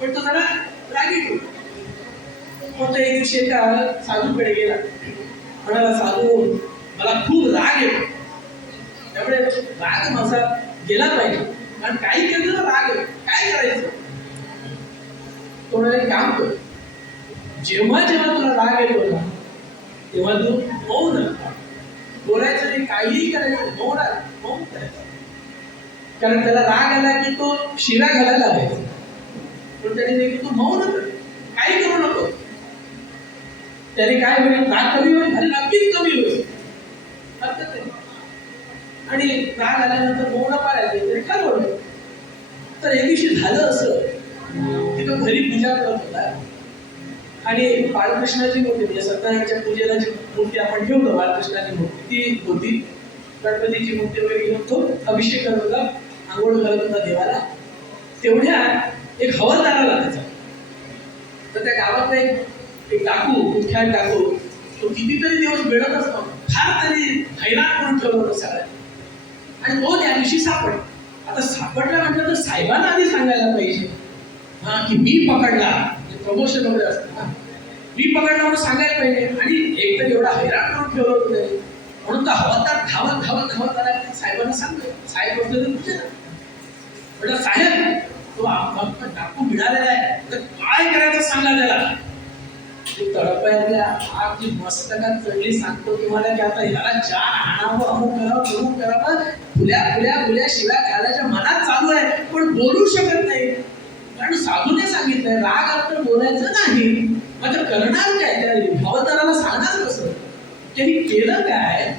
पण तो जरा रागीट होता. मग तो एक दिवशी एका साधूकडे गेला, म्हणाला, साधू मला खूप राग येतो, त्यामुळे राग माझा गेला पाहिजे, कारण काही केलं तर राग येतो, काय करायचं? तो म्हणाले, काम कर, जेव्हा जेव्हा तुला राग येतो ना तेव्हा तू मौन राहा, बोलायचं नाही, काहीही करायचं, मौन करायचं. कारण त्याला राग आला की तो शिरा घालायला लागायचा, पण त्याने की तू मौन कर, काही करू नको. त्याने काय होईल, राग कमी होईल, आणि नक्कीच कमी होईल. आणि राग आल्यानंतर मौन पाळायचं तरी ठरवलं. तर एक दिवशी झालं असं की तो घरी पूजा करत होता, आणि बाळकृष्णाची मूर्ती, म्हणजे सत्यनारायणच्या पूजेला जी मूर्ती आपण ठेवतो, बाळकृष्णाची मूर्ती ती होती. गणपतीची मूर्ती वगैरे घेऊन तो अभिषेक करत होता, आंघोळ घालत होता देवाला. तेवढ्या एक हवालदार आला त्याचा. तर त्या गावातला एक डाकू, कुख्यात डाकू, तो कितीतरी दिवस मिळत असतो, फार तरी हैराण करून ठेवलं होतं सगळ्या. आणि तो त्या दिवशी सापडला. आता सापडला म्हटलं तर साहेबांना आधी सांगायला पाहिजे हा की मी पकडला, प्रमोशन वगैरे असतं ना, मी पकडला म्हणून सांगायला पाहिजे. आणि एक तर एवढा हैराण करून ठेवलं होतं त्याने, म्हणून तो हवालदार धावत आला, साहेबांना सांगतो. साहेब बसले तर पूछे ना, म्हटलं साहेब तो डाकू मिळालेला आहे, तर काय करायचं सांगा त्याला. तळपायातल्या आग जी मस्तकात चढली, सांगतो तुम्हाला की आता ह्याला चार हाणावं, अमुक करावं, फुल्या शिव्या घालायच्या मनात चालू आहे, पण बोलू शकत नाही, कारण साधूने सांगितलंय राग आला बोलायचं नाही. मग करणार काय, त्या हवालदाराला सांगणार कसं? त्यांनी केलं काय,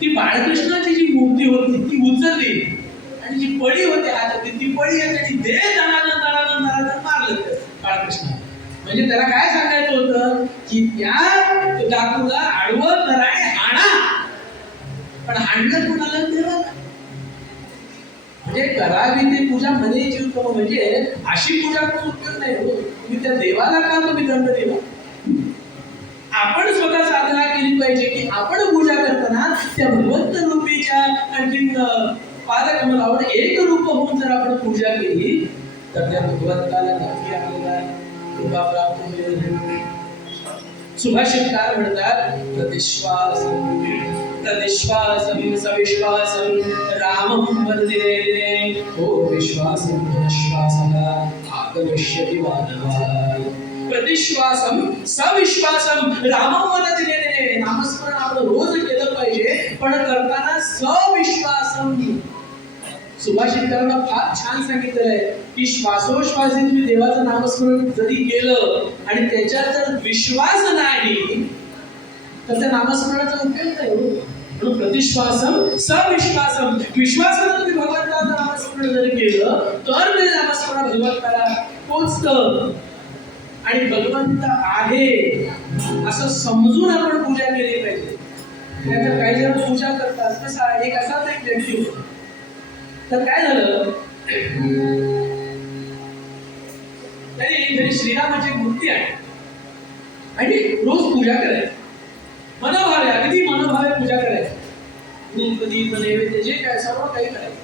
ती बाळकृष्णाची जी मूर्ती होती ती उचलली, आणि जी पळी होती हातात ती पळी आहे, त्यांनी दे दणादण मारलं बाळकृष्ण. म्हणजे त्याला काय सांगायचं होतं की त्या डाकूला आडवं कराय हाणा, पण हाणलं कुणाला, देवाला. म्हणजे करावी ती पूजा म्हणायची उत्तम, म्हणजे अशी पूजा करून उपयोग नाही हो. तुम्ही त्या देवाला का तुम्ही दंड दिला? आपण स्वतः साधना केली पाहिजे की आपण पूजा करताना त्या भगवंत रूपीच्या आणखी पादकमलावर एक रूप होऊन जर आपण पूजा केली तर त्या भगवंताला नक्की आपल्याला कृपा प्राप्त होईल. सुभाषितकार म्हणतात, प्रतिश्वासं सविश्वासं रामं वरदिने, हो विश्वासं पुनश्वासः आगमिष्यति मानवाः. प्रतिश्वासं सविश्वासं रामं वरदिने, नामस्मरण आपण रोज केलं पाहिजे, पण करताना सविश्वासं. सुभाषितकारांना फार छान सांगितलेलं आहे की श्वासोश्वासी तुम्ही देवाचं नामस्मरण जरी केलं आणि त्याच्यात जर विश्वास नाही तर त्या नामस्मरणाचा उपयोग नाही. म्हणून प्रतिश्वासम सविश्वासम, विश्वासानं तुम्ही भगवंताचं नामस्मरण जरी केलं तर ते नामस्मरण भगवंताला पोचतं, आणि भगवंत आहे असं समजून आपण पूजा केली पाहिजे. त्याच्यात काही जण पूजा करतात, कसा एक असाच एक व्यक्ती होता. तर काय झालं, तरी घरी श्रीरामाची मूर्ती आहे आणि रोज पूजा करायची, मनोभावे, अगदी मनोभावे पूजा करायची. दूध दीप नैवेद्य जे काय सर्व काही करायचं.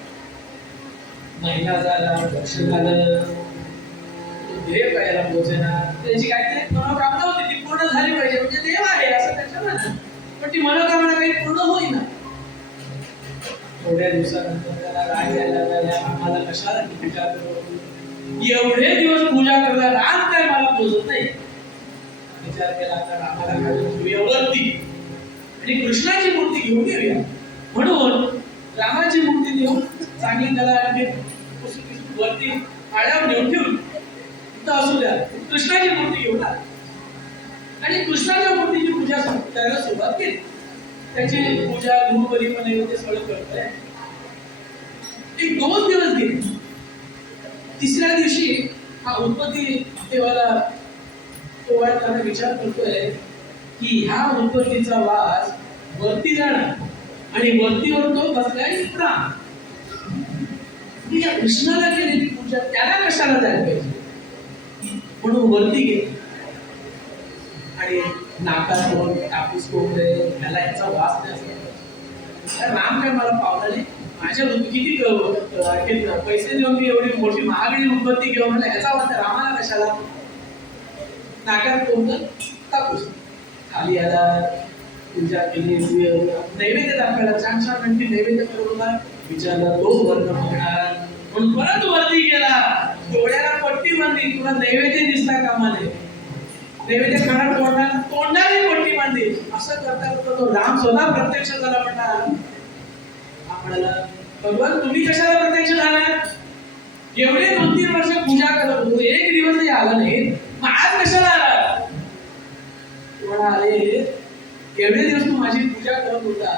महिना झाला, वर्ष झालं, देव करायला पोहोचेना. त्याची काहीतरी मनोकामना होती, ती पूर्ण झाली पाहिजे, म्हणजे देव आहे असं त्याच्या मनात, पण ती मनोकामना काही पूर्ण होईना. थोड्या दिवसानंतर त्याला राग यायला लागला, आम्हाला कशाला पूजा करू, एवढे दिवस पूजा करता राग काय मला पोचत नाही. विचार केला तर आम्हाला घेऊया वरती आणि कृष्णाची मूर्ती घेऊन येऊया. म्हणून रामाची मूर्ती देऊन चांगली त्याला वरती आळ्यावर नेऊन ठेवली, तर असू द्या. कृष्णाची मूर्ती घेऊन आला आणि कृष्णाच्या मूर्तीची पूजा करायला सुरुवात केली. त्याची पूजा गुरुबली पण ते सगळं करतोय. एक 2 दिवस गेले. तिसऱ्या दिवशी हा उत्पत्ती देवाला ओवाळताना विचार करतोय की ह्या उत्पत्तीचा वास वरती जाणार आणि वरतीवर तो बसलाय प्राण. या कृष्णाला केलेली पूजा त्याला कशाला जायला पाहिजे, म्हणून वरती गेले आणि नाकातून कापूस कोंबडे ह्याला ह्याचा वास नाही. राम काय मला पावला नाही, माझ्या किती पैसे देऊन मी एवढी मोठी महागडी उत्पत्ती घेऊन, ह्याचा वास रामाला कशाला? नाकात तोंड कापूस, खाली आला, पूजा केली, नैवेद्य दाखवला, छान छान आणखी नैवेद्य करून विचारला, तो वर्ण बघणार म्हणून परत वरती गेला, डोळ्याला पट्टी बांधली, तुला नैवेद्य दिसता कामा नये, नैवेद्य खाणार तोंडाने पट्टी बांधली. असं करता करता तो राम स्वतः प्रत्यक्ष झाला. म्हणाला, भगवान तुम्ही कशाला प्रत्यक्ष झाला? एवढे 2-3 वर्ष पूजा करत होतो, एक दिवसही आला नाही, मग आज कशाला आला? म्हणाले, एवढे दिवस तू माझी पूजा करत होता,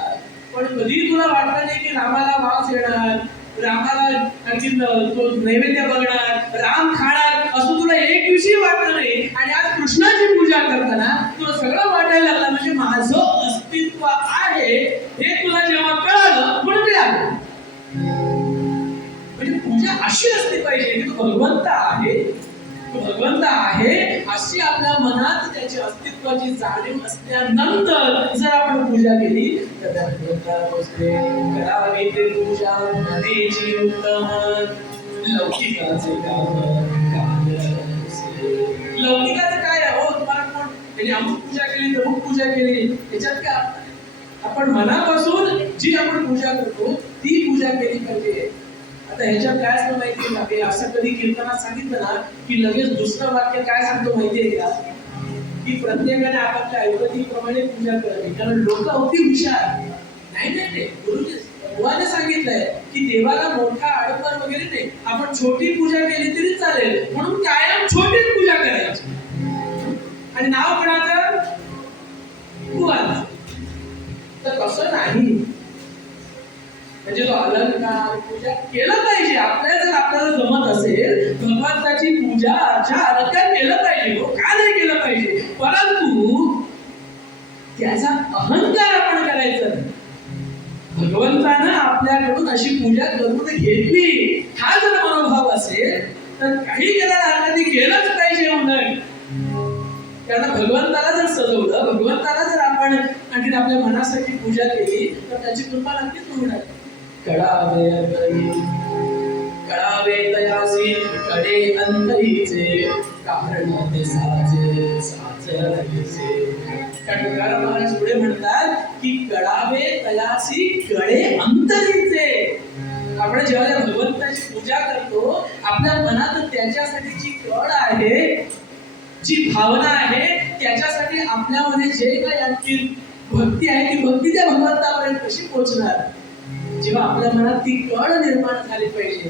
पण कधी तुला वाटलं नाही की रामाला वास येणार, रामाला आणखी तो नैवेद्य बघणार, राम खाणार, असं तुला एक दिवशी वाटलं नाही, आणि आज कृष्णाची पूजा करताना तुला सगळं वाटायला लागलं. म्हणजे माझं अस्तित्व आहे हे तुला जेव्हा कळलं म्हणून मी आलो. म्हणजे पूजा अशी असली पाहिजे की तो भगवंत आहे, तो भगवंत आहे अशी आपल्या मनात त्याची अस्तित्वाची जाणीव असल्यानंतर जर आपण पूजा केली तर त्या भगवंताला पोचते. करावी ते पूजा नदीची उत्तम, लौकिकाचे काम लौकिकाचं काय आहे हो? तुम्हाला कोण त्यांनी अमुक पूजा केली तमुक पूजा केली त्याच्यात काय? आपण मनापासून जी आपण पूजा करतो ती पूजा केली पाहिजे. आता ह्याच्यात काय असतं माहितीये का? हे असं कधी कीर्तनात सांगितलं ना की लगेच दुसरं वाक्य काय सांगतो माहितीये का? की प्रत्येकाने आपापल्या ऐपतीप्रमाणे पूजा करावी, कारण लोक अगदी हुशार नाही. नाही गुरुने सांगितलंय की देवाला मोठा आडंबर वगैरे नाही, आपण छोटी पूजा केली तरी चालेल, म्हणून कायम छोटीच पूजा करायची. आणि नाव कोणाचं? भगवान. तर तसं नाही, म्हणजे तो अलंकार पूजा केलं पाहिजे. आपल्याला जमत असेल भगवंताची पूजा अर्चा अलंकार केलं पाहिजे, का नाही केलं पाहिजे, परंतु त्याचा अहंकार आपण करायचा नाही. भगवंतानं आपल्याकडून अशी पूजा करून घेतली हा जर मनोभाव असेल तर काही केलं ती केलंच पाहिजे म्हणून. कारण भगवंताला जर सजवलं, भगवंताला जर आपण आणखी आपल्या मनासाठी पूजा केली तर त्याची कृपा नक्कीच होणार. कळावे तयासी कडे अंतहीचे, कारण ते साजे साजसे. तुकाराम महाराज पुढे म्हणतात की कळावे तयासी कडे अंतरीचे. आपण जेव्हा भगवंताची पूजा करतो आपल्या मनात त्याच्यासाठीची कळ आहे, जी भावना आहे, त्याच्यासाठी आपल्यामध्ये जे काही आणखी भक्ती आहे ती भक्ती त्या भगवंतापर्यंत कशी पोहोचणार? जेव्हा आपल्या मनात ती कळ निर्माण झाली पाहिजे.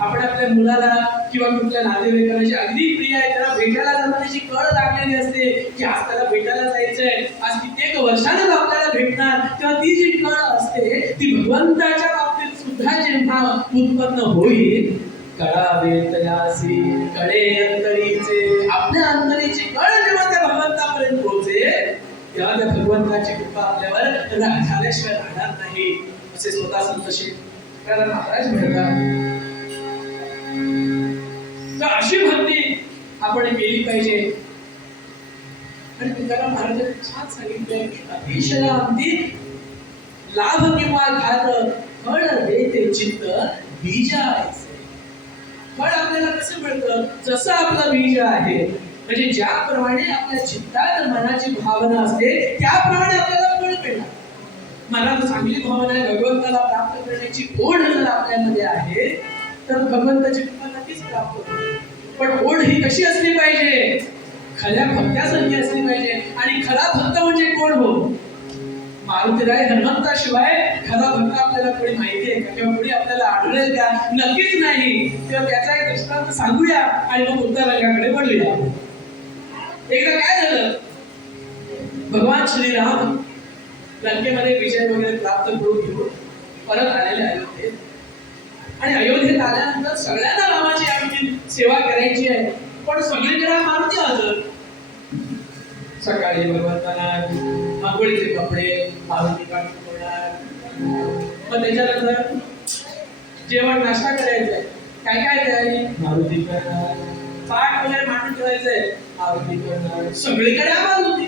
आपण आपल्या मुलाला किंवा कुठल्या नातेवाईकांना जे अगदी प्रिय आहे त्याला भेटायला जातानाची कळ लागलेली असते की आज त्याला भेटायला जायचंय, आज कित्येक वर्षांनी आपल्याला भेटणार, तेव्हा ती जी कळ असते ती भगवंताच्या बाबतीत सुद्धा जेव्हा उत्पन्न होईल, कळावे तयासी कडे अंतरीचे, आपल्या अंतरीची कळ जेव्हा त्या भगवंतापर्यंत पोहोचेल तेव्हा त्या भगवंताची कृपा आपल्यावर झाल्याशिवाय राहणार नाही, असे स्वतः संत तुकाराम महाराज म्हणतात. तर अशी भक्ती आपण केली पाहिजे. आणि तुकाराम महाराजांनी छान सांगितलंय, अतिशय अगदी लाभ किंवा घात फळ देते चित्त बीजायचे. फळ आपल्याला कसं मिळतं? जसं आपलं बीज आहे, म्हणजे ज्याप्रमाणे आपल्या चित्तात मनाची भावना असते त्याप्रमाणे आपल्याला फळ मिळणार. मनात चांगली भावना आहे, भगवंताला प्राप्त करण्याची ओढ जर आपल्यामध्ये आहे तर भगवंताची कृपा नक्कीच प्राप्त होते. पण ओढ ही कशी असली पाहिजे? खऱ्या भक्तासारखी असली पाहिजे. आणि खरा भक्त म्हणजे कोण हो? मारुतीराय हनुमंताशिवाय खरा भक्त आपल्याला कोणी माहिती आहे का? किंवा कोणी आपल्याला आढळेल का? नक्कीच नाही. तेव्हा त्याचा एक दृष्टांत सांगूया आणि मग उत्तराकडे वळूया. एकदा काय झालं, भगवान श्रीराम लंकेमध्ये विजय वगैरे प्राप्त करून घेऊन परत आलेले अयोध्येत. आणि अयोध्येत आल्यानंतर सगळ्यांना रामाची आमची सेवा करायची आहे, पण सगळीकडे मारुती हजर. सकाळी भगवंताला आंघोळीचे कपडे मारुती काढून ठेवणार, मग त्याच्यानंतर जेवण नाश्ता करायचंय, काय काय तयारी मारुती करणार, पाठ वगैरे मांडून ठेवायचंय मारुती करणार, सगळीकडे मारुती.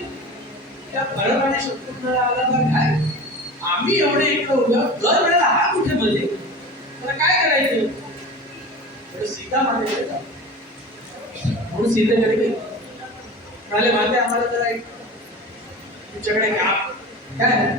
त्या भरत आणि शत्रुघ्नाला आला तर काय, आम्ही एवढे इकडे उभं, दर वेळेला हा कुठे मध्ये, तर काय करायचं? सीता मातेकडे जा. म्हणून सीतेकडे गेले. म्हणाले माते आम्हाला जरा एक तुमच्याकडे काम काय